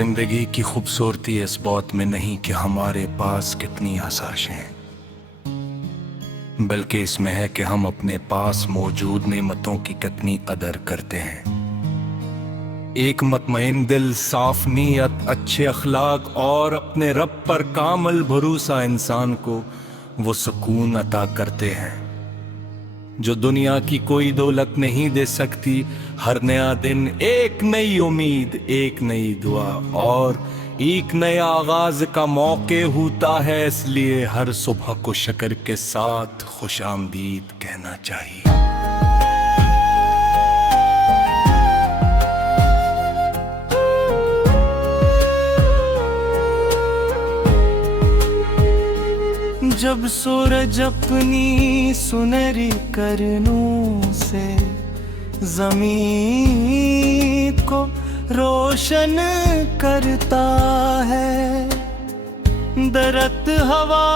जिंदगी की खूबसूरती इस बात में नहीं कि हमारे पास कितनी आसाइशें हैं, बल्कि इसमें है कि हम अपने पास मौजूद नेमतों की कितनी कदर करते हैं। एक मुतमईन दिल, साफ नीयत, अच्छे अखलाक और अपने रब पर कामिल भरोसा इंसान को वो सुकून अता करते हैं जो दुनिया की कोई दौलत नहीं दे सकती। हर नया दिन एक नई उम्मीद, एक नई दुआ और एक नए आगाज का मौके होता है, इसलिए हर सुबह को शुक्र के साथ खुशामदीद कहना चाहिए। जब सूरज अपनी सुनहरी करनों से ज़मीन को रोशन करता है, दरख्त हवा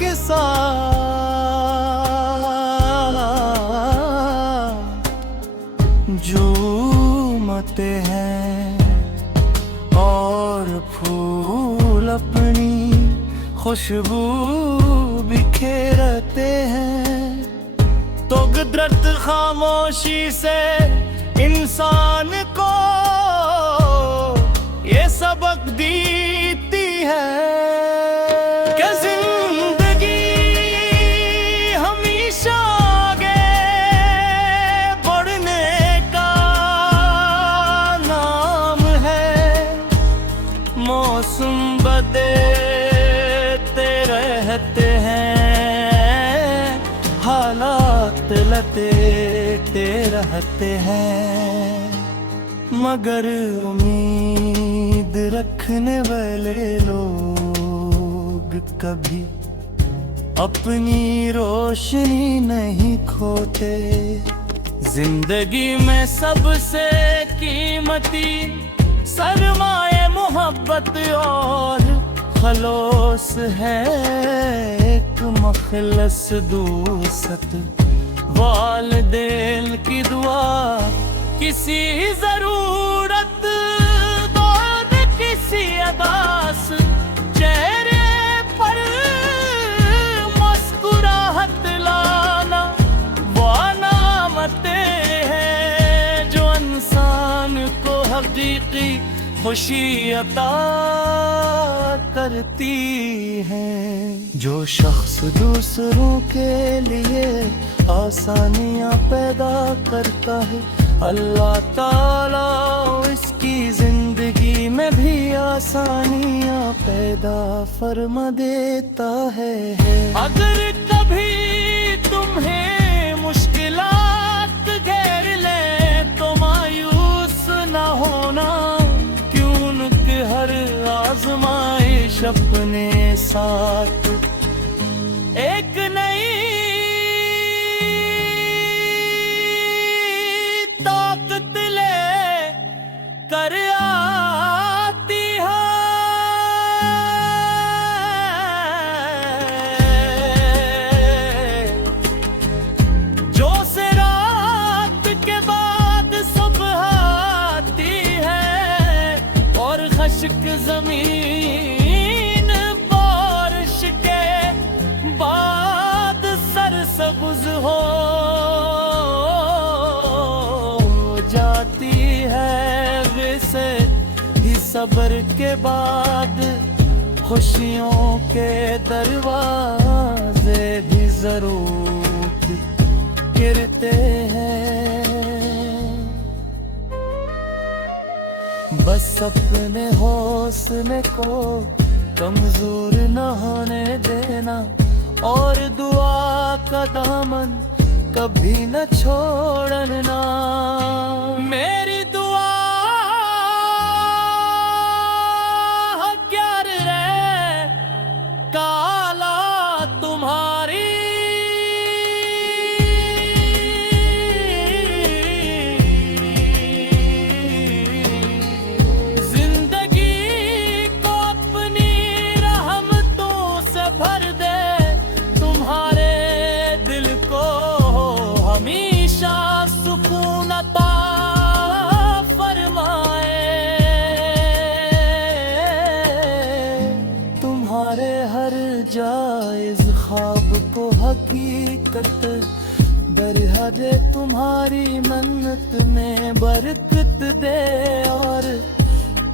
के साथ झूमते हैं और फूल अपनी खुशबू बिखेरते हैं, तो कुदरत खामोशी से इंसान को ये सबक देती है कि जिंदगी हमेशा आगे बढ़ने का नाम है। मौसम बदलते रहते हैं, हालात बदलते रहते हैं, मगर उम्मीद रखने वाले लोग कभी अपनी रोशनी नहीं खोते। जिंदगी में सबसे कीमती सरमाए मोहब्बत और खलोस है, एक मखलस दोस्त वालिदैन की दुआ, किसी जरूरत दौर किसी अदास चेहरे पर मुस्कुराहट लाना, वो नामतें हैं जो इंसान को हकीकी खुशी अता करती हैं। जो शख्स दूसरों के लिए आसानियां पैदा करता है, अल्लाह ताला इसकी जिंदगी में भी आसानियां पैदा फरमा देता है। अगर कभी तुम्हें मुश्किलात घेर ले तो मायूस न होना, क्यों कि हर आजमाइश अपने साथ एक नई ताकत ले कर आती है। जो से रात के बाद सुबह आती है और खश्क जमीन बारिश के बाद सरसब्ज हो जाती है, वैसे ही सब्र के बाद खुशियों के दरवाजे भी जरूर गिरते हैं। बस अपने हौसले को कमजोर न होने देना और दुआ का दामन कभी न छोड़ना। मेरी दुआ क्या रे काला तुम्हारी, जिंदगी को अपनी रहमतों से भर दे, तुम्हारे दिल को हमेशा सुकून अता मुझे तुम्हारी मन्नत में बरकत दे और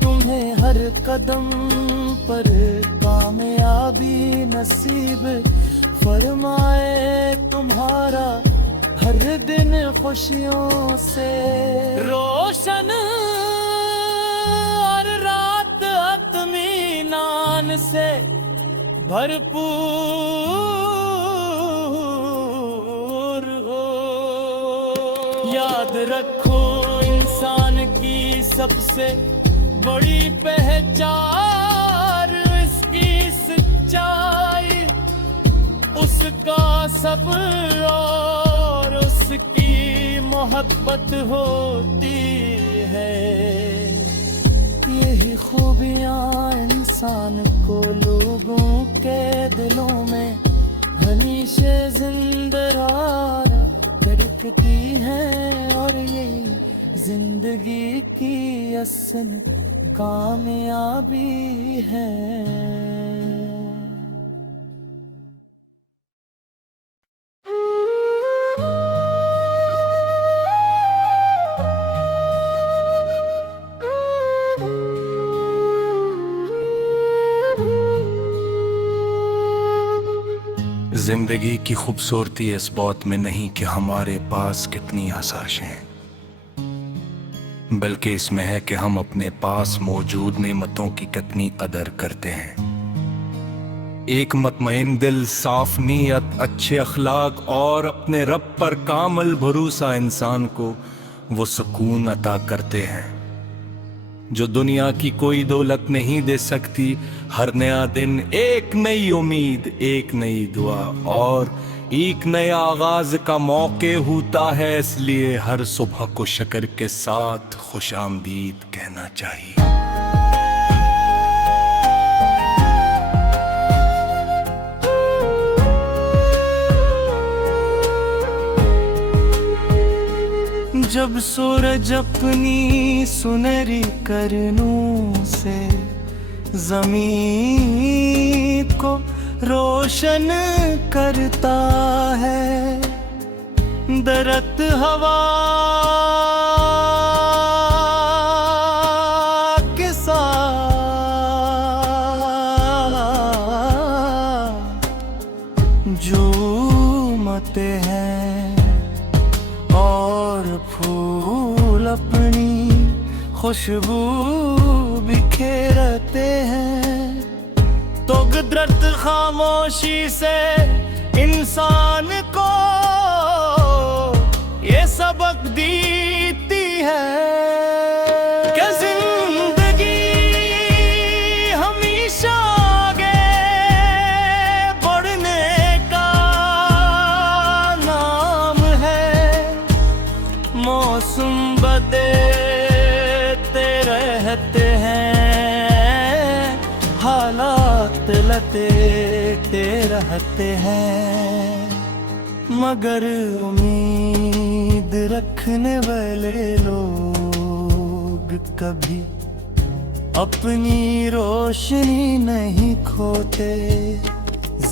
तुम्हें हर कदम पर कामयाबी नसीब फरमाए। तुम्हारा हर दिन खुशियों से रोशन और रात इत्मीनान से भरपूर हो। याद रखो इंसान की सबसे बड़ी पहचान इसकी सच्चाई, उसका सब्र और उसकी मोहब्बत होती है। यही खूबियाँ इंसान को लोगों के दिलों में हमेशा जिंदा करती हैं और यही जिंदगी की असल कामयाबी है। जिंदगी की खूबसूरती इस बात में नहीं कि हमारे पास कितनी आसाइशें हैं, बल्कि इसमें है कि हम अपने पास मौजूद नेमतों की कितनी कदर करते हैं। एक मुतमईन दिल, साफ नीयत, अच्छे अखलाक और अपने रब पर कामिल भरोसा इंसान को वो सुकून अता करते हैं जो दुनिया की कोई दौलत नहीं दे सकती। हर नया दिन एक नई उम्मीद, एक नई दुआ और एक नया आगाज का मौके होता है, इसलिए हर सुबह को शुक्र के साथ खुशामदीद कहना चाहिए। जब सूरज अपनी सुनहरी किरणों से ज़मीन को रोशन करता है, दरख्त हवा के साथ झूमते हैं और फूल अपनी खुशबू बिखेरते हैं, तो कुदरत खामोशी से इंसान को ये सबक देती है कि जिंदगी हमेशा आगे बढ़ने का नाम है। मौसम बदलते रहते हैं, हालात लतेटे रहते हैं, मगर उम्मीद रखने वाले लोग कभी अपनी रोशनी नहीं खोते।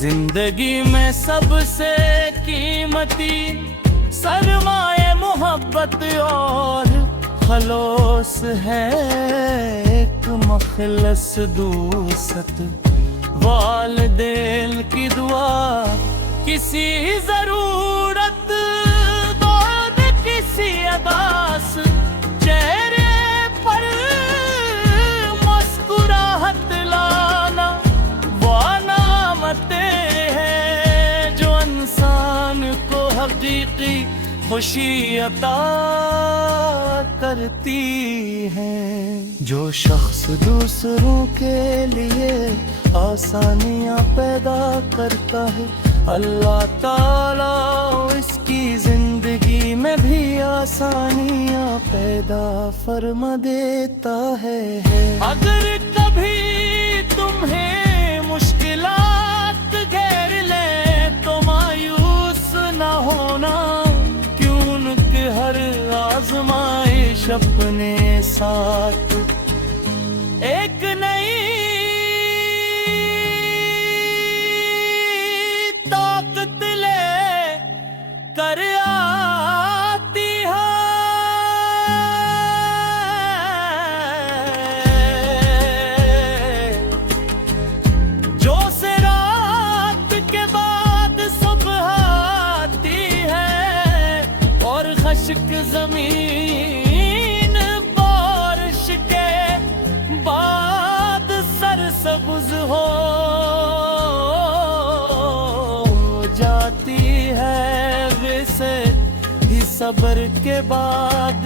जिंदगी में सबसे कीमती सरमाए मोहब्बत और खलोस है, एक मखलस दोस्त वालिदैन की दुआ, किसी जरूरत दौर किसी अदास चेहरे पर मुस्कुराहट लाना, वो नामतें हैं जो इंसान को हकीकी खुशी अता करती हैं। जो शख्स दूसरों के लिए आसानियाँ पैदा करता है, अल्लाह ताला इसकी जिंदगी में भी आसानियाँ पैदा फरमा देता है। अगर कभी तुम्हें मुश्किलात घेर ले तो मायूस न होना, क्यों उनके हर आजमाइश अपने साथ एक नई ताकत ले कर सब्र के बाद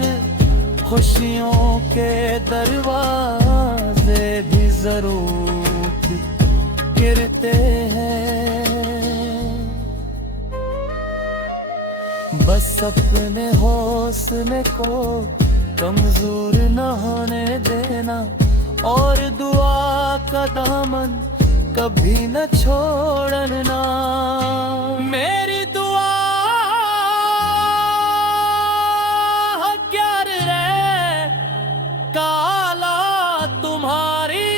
खुशियों के दरवाजे भी जरूर गिरते हैं। बस अपने हौसले को कमजोर न होने देना और दुआ का दामन कभी न छोड़ना। मेरी दुआ क्या रे काला तुम्हारी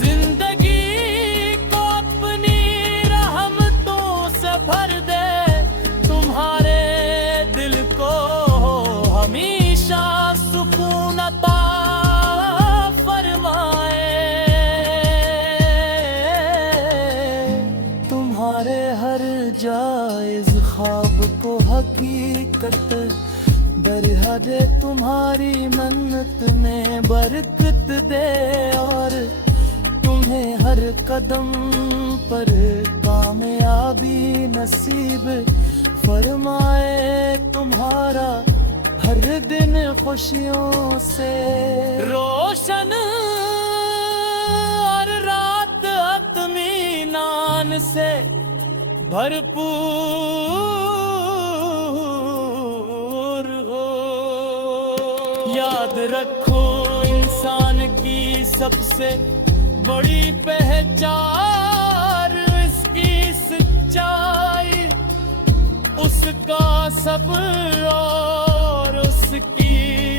जिंदगी को अपनी रहमतों से भर दे, तुम्हारे दिल को हमेशा सुकून अता फरमाए। तुम्हारे हर जायज ख्वाब को हकीकत बरहा दे, तुम्हारी मन्नत में बरकत दे और तुम्हें हर कदम पर कामयाबी नसीब फरमाए। तुम्हारा हर दिन खुशियों से रोशन और रात इत्मीनान से भरपूर हो। याद रखो इंसान की सबसे बड़ी पहचान इसकी सच्चाई, उसका सब्र और उसकी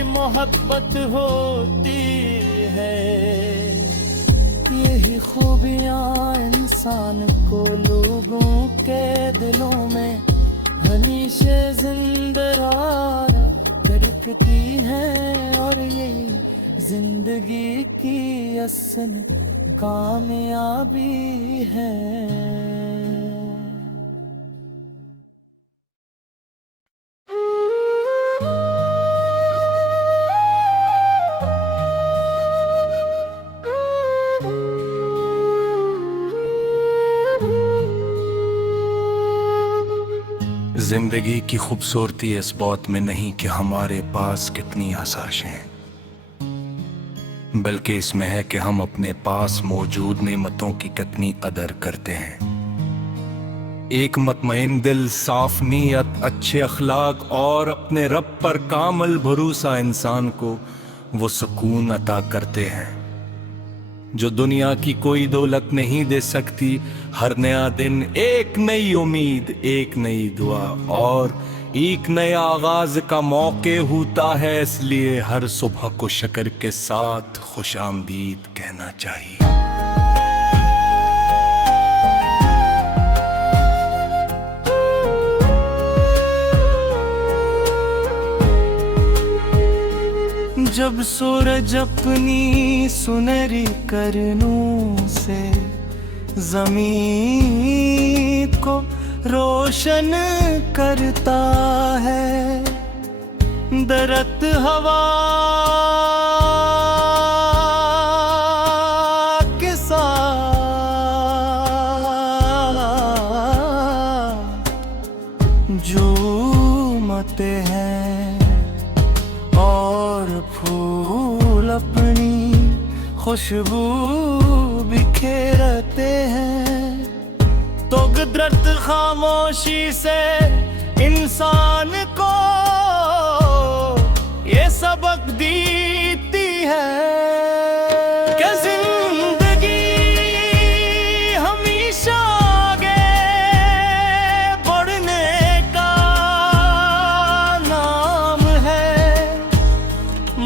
मोहब्बत होती है। यही खूबियाँ इंसान को लोगों के दिलों में हमेशा जिंदा करती हैं और यही जिंदगी की असल कामयाबी है। जिंदगी की खूबसूरती इस बात में नहीं कि हमारे पास कितनी आसाइशें हैं, बल्कि इसमें है कि हम अपने पास मौजूद नेमतों की कितनी कदर करते हैं। एक मुतमईन दिल, साफ नीयत, अच्छे अखलाक और अपने रब पर कामिल भरोसा इंसान को वो सुकून अता करते हैं जो दुनिया की कोई दौलत नहीं दे सकती। हर नया दिन एक नई उम्मीद, एक नई दुआ और एक नया आगाज का मौके होता है, इसलिए हर सुबह को शक्र के साथ खुशामदीद कहना चाहिए। जब सूरज अपनी सुनहरी किरणों से जमीन को रोशन करता है, दरख्त हवा के साथ झूमते हैं और फूल अपनी खुशबू बिखेरते हैं। तो कुदरत खामोशी से इंसान को ये सबक देती है कि जिंदगी हमेशा आगे बढ़ने का नाम है।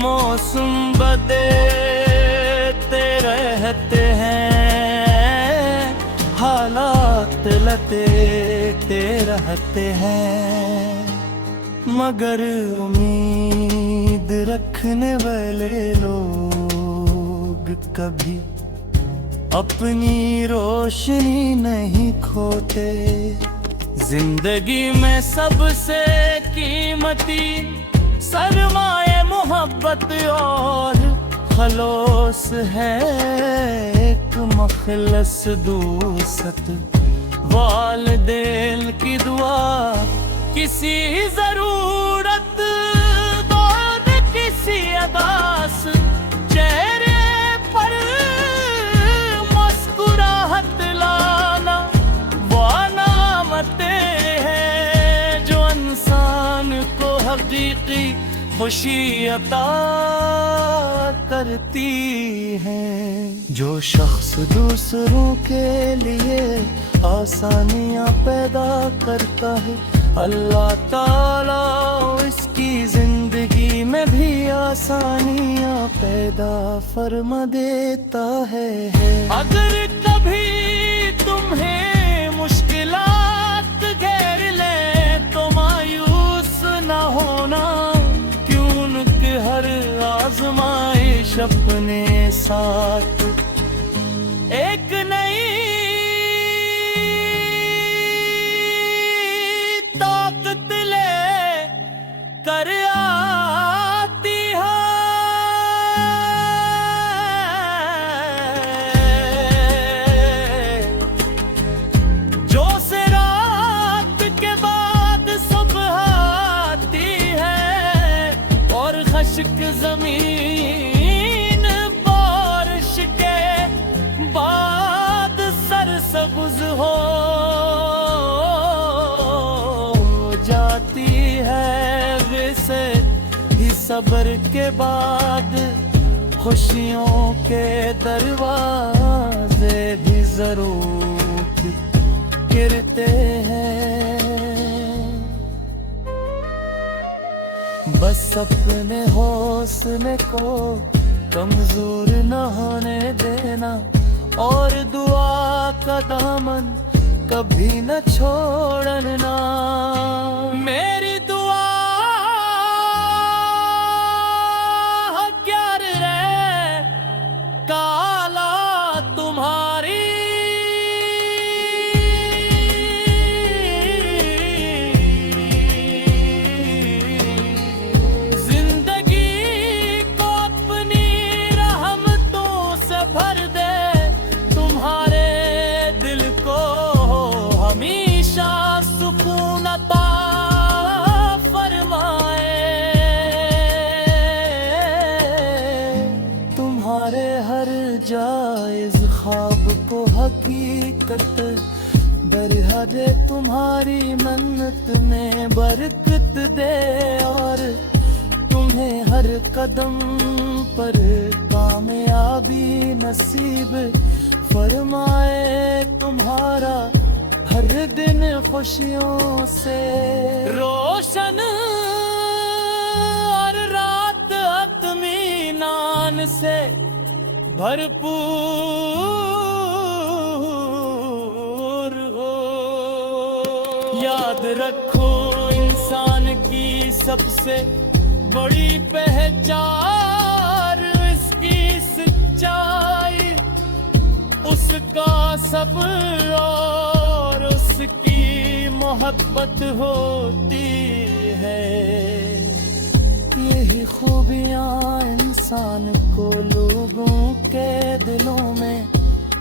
मौसम बदलते रहते हैं, हालात लतेटे रहते हैं, मगर उम्मीद रखने वाले लोग कभी अपनी रोशनी नहीं खोते। जिंदगी में सबसे कीमती सरमाए मोहब्बत और खलोस है एक मखलस दूसत वालिदैन की दुआ किसी जरूरत दौर किसी अदास चेहरे पर मुस्कुराहट लाना वो नामतें हैं जो इंसान को हकीकी खुशी अता करती हैं। जो शख्स दूसरों के लिए आसानियां पैदा करता है अल्लाह ताला इसकी जिंदगी में भी आसानियां पैदा फरमा देता है। अगर कभी तुम्हें मुश्किलात घेर ले तो मायूस न होना, क्यों कि हर आजमाइश अपने साथ एक नई ताकत ले कर आती है। जो से रात के बाद सुबह आती है और खश्क जमीन बारिश के बाद सरसब्ज हो जाती है, वैसे ही सब्र के बाद खुशियों के दरवाजे भी जरूर गिरते हैं। बस अपने हौसले को कमजोर न होने देना और दुआ का दामन कभी न छोड़ना। मेरी दुआ क्या रे काला तुम्हारी जायज ख्वाब को हकीकत बरहा दे, तुम्हारी मन्नत में बरकत दे और तुम्हें हर कदम पर कामयाबी नसीब फरमाए। तुम्हारा हर दिन खुशियों से रोशन और रात इत्मीनान से भरपूर हो। याद रखो इंसान की सबसे बड़ी पहचान इसकी सच्चाई, उसका सब्र और उसकी मोहब्बत होती है। यही खूबियाँ इंसान को लोगों के दिलों में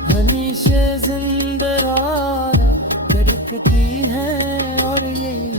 हमेशा जिंदा रखती हैं और यही